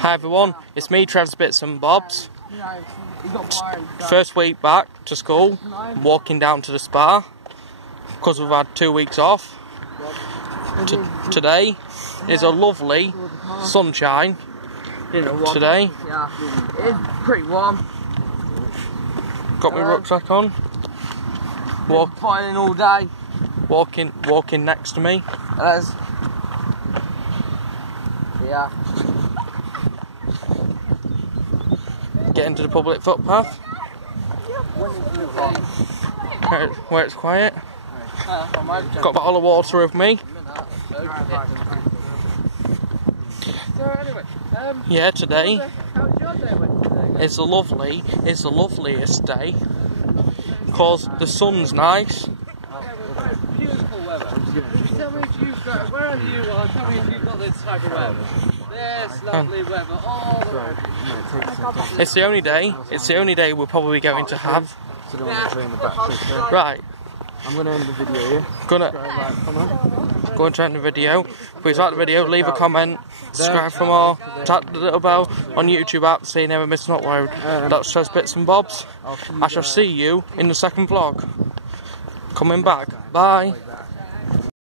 Hi everyone, it's me, Trev's Bits and Bobs. First week back to school, walking down to the spa because we've had 2 weeks off. Today is a lovely sunshine. Today, it's pretty warm. Got my rucksack on. Toiling all day. Walking next to me. Yeah. Getting to the public footpath. Where it's quiet. Got a bottle of water with me. Yeah, today is the loveliest day because the sun's nice. Beautiful weather. Tell me if you've got, where are you? Tell me if you've got this type of weather. Yes, lovely weather all around. It's the only day we're probably going to have. Right. I'm going to end the video here. Go and end the video. Please like the video, leave a comment, subscribe for more, tap the little bell on YouTube app so you never miss an upload. That's Trev's Bits and Bobs. I shall see you in the second vlog. Coming back. Bye.